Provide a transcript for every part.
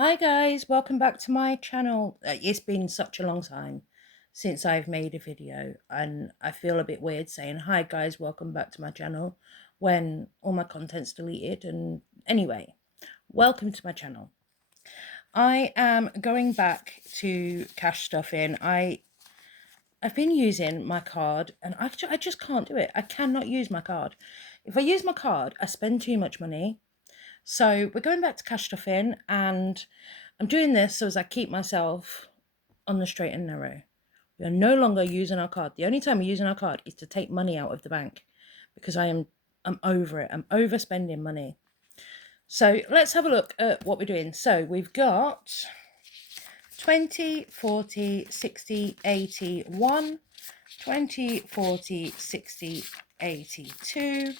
Hi guys, welcome back to my channel. It's been such a long time since I've made a video and I feel a bit weird saying hi guys, welcome back to my channel when all my content's deleted. And anyway, welcome to my channel. I am going back to cash stuffing. I've been using my card and I just can't do it. I cannot use my card. If I use my card, I spend too much money. So we're going back to cash stuffing, and I'm doing this so as I keep myself on the straight and narrow. We are no longer using our card. The only time we're using our card is to take money out of the bank because I'm over it. I'm overspending money. So let's have a look at what we're doing. So we've got 20, 40, 60, 80, 1, 20, 40, 60, 82,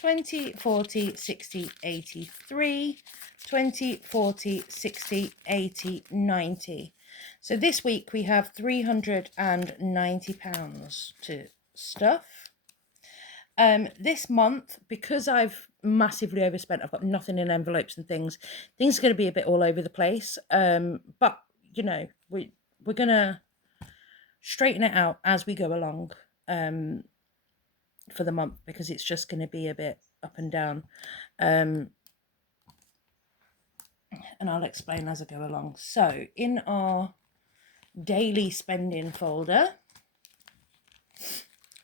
20, 40, 60, 83, 20, 40, 60, 80, 90. So this week we have £390 to stuff. This month, because I've massively overspent, I've got nothing in envelopes and things are going to be a bit all over the place. But you know, we're gonna straighten it out as we go along for the month, because it's just going to be a bit up and down, and I'll explain as I go along. So in our daily spending folder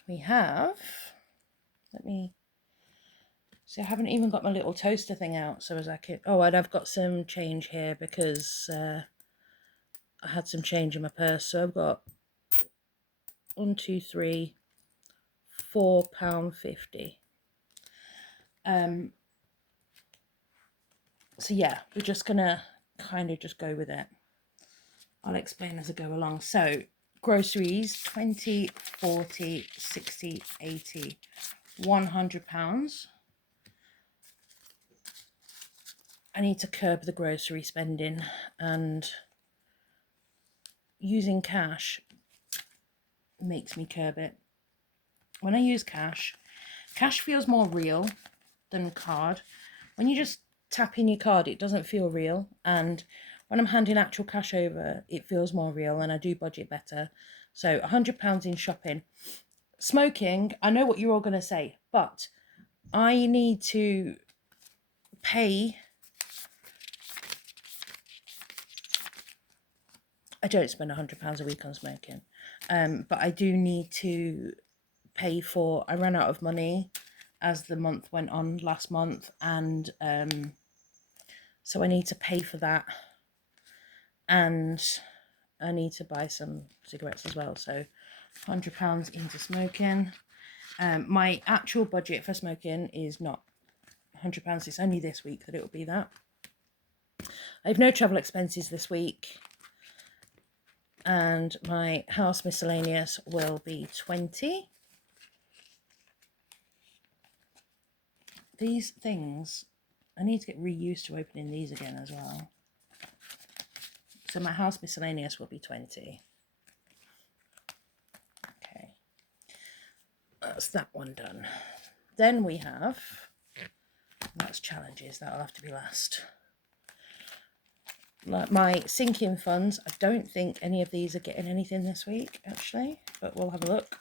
we have, so I haven't even got my little toaster thing out, so as I can, and I've got some change here because I had some change in my purse. So I've got £4.50. So yeah, we're just gonna kind of just go with it. I'll explain as I go along. So groceries, 20, 40, 60, 80, £100. I need to curb the grocery spending, and using cash makes me curb it. When I use cash feels more real than card. When you just tap in your card, it doesn't feel real, and when I'm handing actual cash over, it feels more real, and I do budget better. So £100 in shopping. Smoking, I know what you're all going to say, but I need to pay. I don't spend £100 a week on smoking, but I do need to pay for, I ran out of money as the month went on last month, and so I need to pay for that, and I need to buy some cigarettes as well. So £100 into smoking. My actual budget for smoking is not £100. It's only this week that it will be that. I have no travel expenses this week, and my house miscellaneous will be 20. These things, I need to get reused to opening these again as well. So my house miscellaneous will be 20. Okay, that's that one done. Then we have, that's challenges, that'll have to be last. Like my sinking funds, I don't think any of these are getting anything this week actually, but we'll have a look.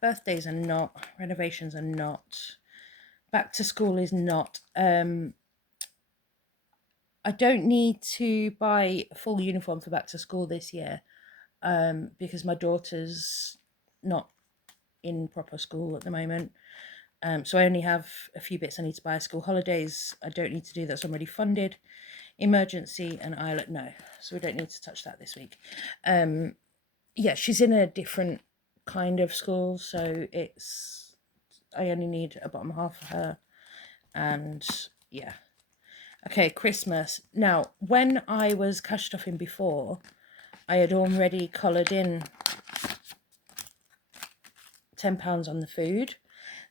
Birthdays are not, renovations are not, back to school is not. I don't need to buy a full uniform for back to school this year, because my daughter's not in proper school at the moment. So I only have a few bits I need to buy. School holidays, I don't need to do, that's already funded. Emergency and Islet, no, so we don't need to touch that this week. Yeah, she's in a different kind of school, so it's, I only need a bottom half for her, and yeah. Okay, Christmas. Now, when I was cash stuffing before, I had already collared in £10 on the food.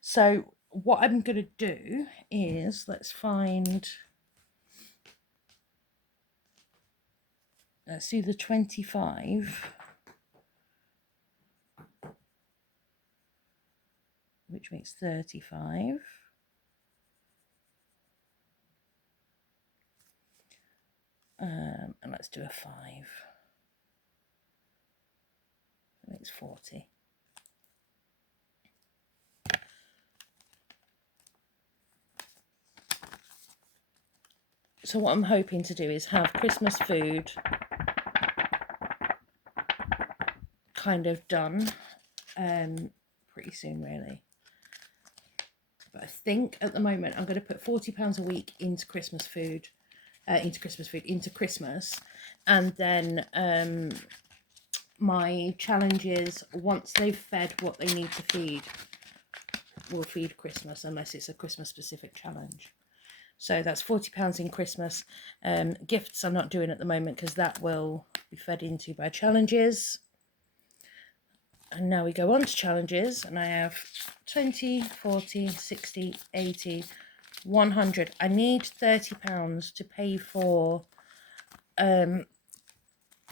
So what I'm going to do is, let's do the 25, which makes 35. And let's do a 5. That makes 40. So what I'm hoping to do is have Christmas food kind of done pretty soon, really. But I think at the moment I'm going to put £40 a week into Christmas food, into Christmas, and then my challenges, once they've fed what they need to feed, will feed Christmas, unless it's a Christmas specific challenge. So that's £40 in Christmas. Gifts I'm not doing at the moment because that will be fed into by challenges. And now we go on to challenges, and I have 20, 40, 60, 80, 100. I need £30 to pay for,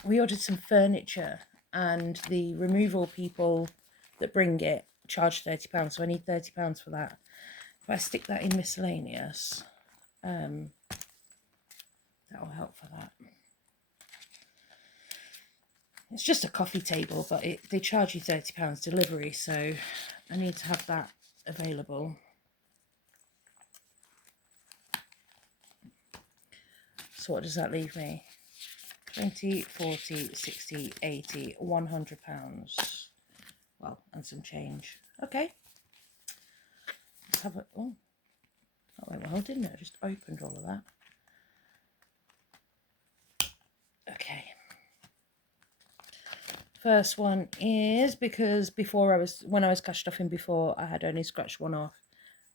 we ordered some furniture and the removal people that bring it charge £30, so I need £30 for that. If I stick that in miscellaneous, that will help for that. It's just a coffee table, but they charge you £30 delivery, so I need to have that available. So what does that leave me? 20, 40, 60, 80, £100. Well, and some change. Okay. Let's have it. Oh, that went well, didn't it? I just opened all of that. Okay. First one is because when I was cash stuffing before, I had only scratched one off,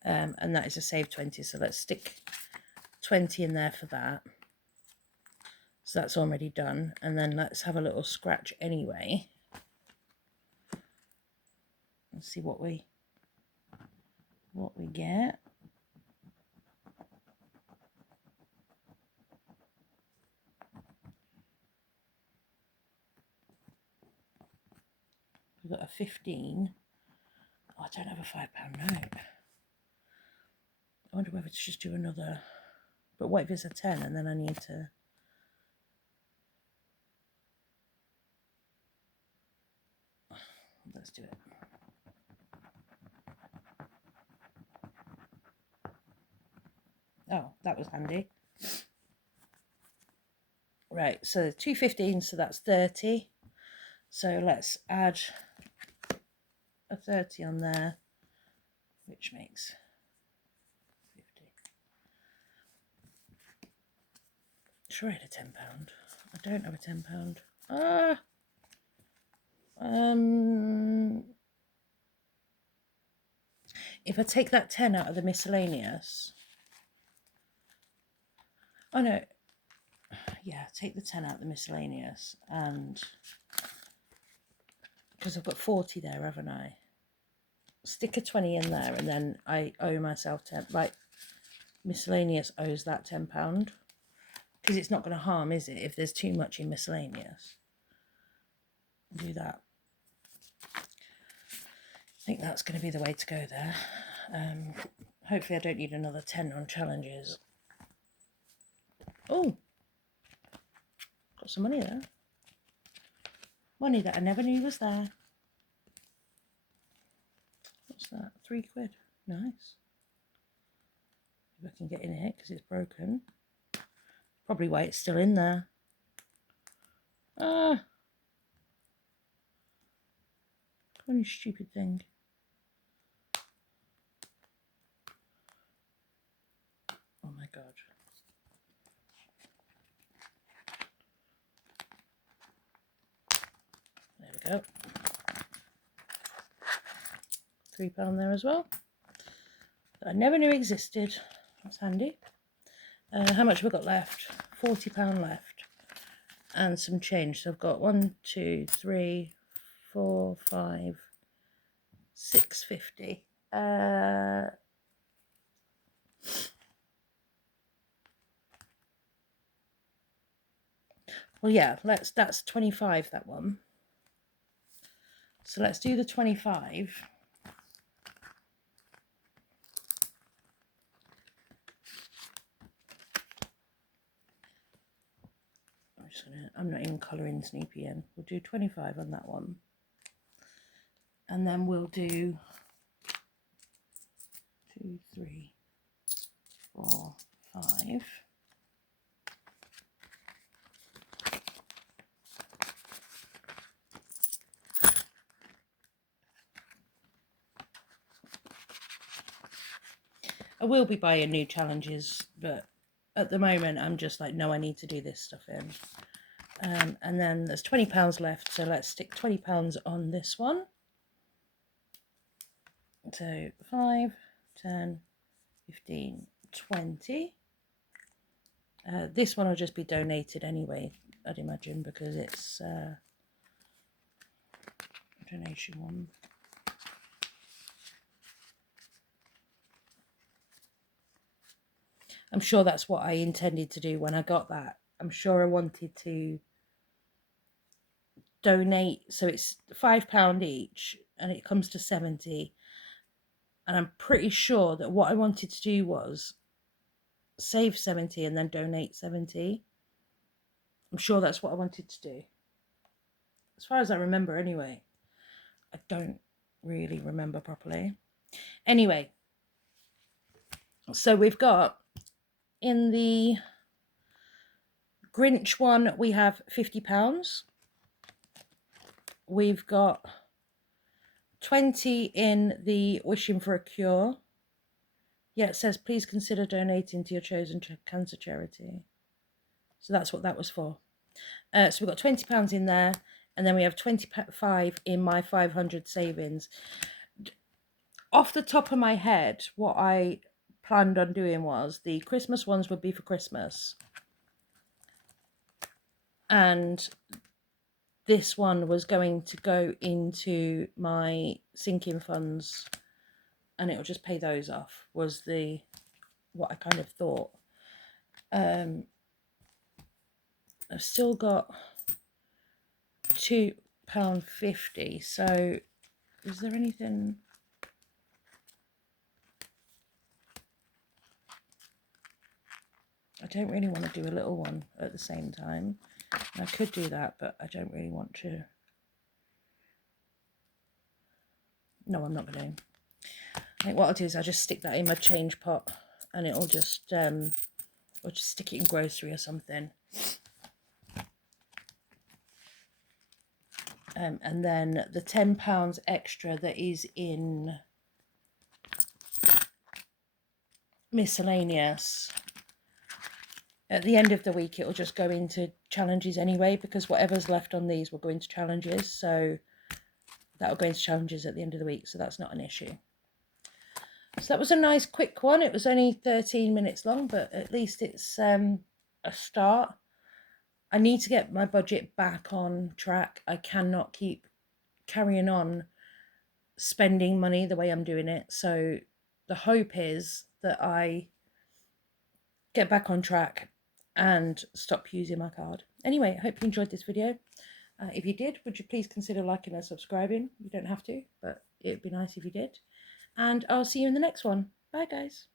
and that is a save 20. So let's stick 20 in there for that. So that's already done, and then let's have a little scratch anyway and see what we get. We've got a 15. Oh, I don't have a £5 note. I wonder whether to just do another. But what if it's a 10 and then I need to... Let's do it. Oh, that was handy. Right, so 2 15s, so that's 30. So let's add a 30 on there, which makes 50. Sure, I had a £10. I don't have a £10. If I take that 10 out of the miscellaneous, oh no, yeah, take the 10 out of the miscellaneous, and because I've got 40 there, haven't I? Stick a 20 in there, and then I owe myself 10. Like, miscellaneous owes that £10, because it's not going to harm, is it, if there's too much in miscellaneous? Do that. I think that's going to be the way to go there. Hopefully I don't need another 10 on challenges. Oh, got some money there. Money that I never knew was there. What's that? £3. Nice. If I can get in it because it's broken. Probably why it's still in there. Ah. Funny stupid thing. Oh my god. There we go. £3 there as well. That I never knew existed. That's handy. How much have I got left? £40 left. And some change. So I've got 1, 2, 3, 4, 5, 6.50. Well, yeah, that's 25, that one. So let's do the 25. I'm not even colouring Snoopy in. We'll do 25 on that one. And then we'll do 2, 3, 4, 5. I will be buying new challenges, but at the moment I'm just like, no, I need to do this stuff in. And then there's £20 left, so let's stick £20 on this one. So 5, 10, 15, 20. This one will just be donated anyway, I'd imagine, because it's a donation one. I'm sure that's what I intended to do when I got that. I'm sure I wanted to donate, so it's £5 each and it comes to 70. And I'm pretty sure that what I wanted to do was save 70 and then donate 70. I'm sure that's what I wanted to do. As far as I remember anyway. I don't really remember properly. Anyway, so we've got in the Grinch one, we have £50. We've got 20 in the Wishing for a Cure. Yeah, it says, please consider donating to your chosen cancer charity. So that's what that was for. So we've got £20 in there, and then we have 25 in my 500 savings. Off the top of my head, what I planned on doing was the Christmas ones would be for Christmas. And this one was going to go into my sinking funds, and it'll just pay those off, was what I kind of thought. I've still got £2.50, so is there anything? I don't really want to do a little one at the same time. I could do that, but I don't really want to. No, I'm not going to. I think what I'll do is I'll just stick that in my change pot, and it'll just, or just stick it in grocery or something. And then the £10 extra that is in miscellaneous, at the end of the week it'll just go into challenges anyway, because whatever's left on these will go into challenges, so that'll go into challenges at the end of the week, so that's not an issue. So that was a nice quick one. It was only 13 minutes long, but at least it's a start. I need to get my budget back on track. I cannot keep carrying on spending money the way I'm doing it. So the hope is that I get back on track and stop using my card. Anyway, I hope you enjoyed this video. If you did, would you please consider liking and subscribing? You don't have to, but it would be nice if you did. And I'll see you in the next one. Bye, guys.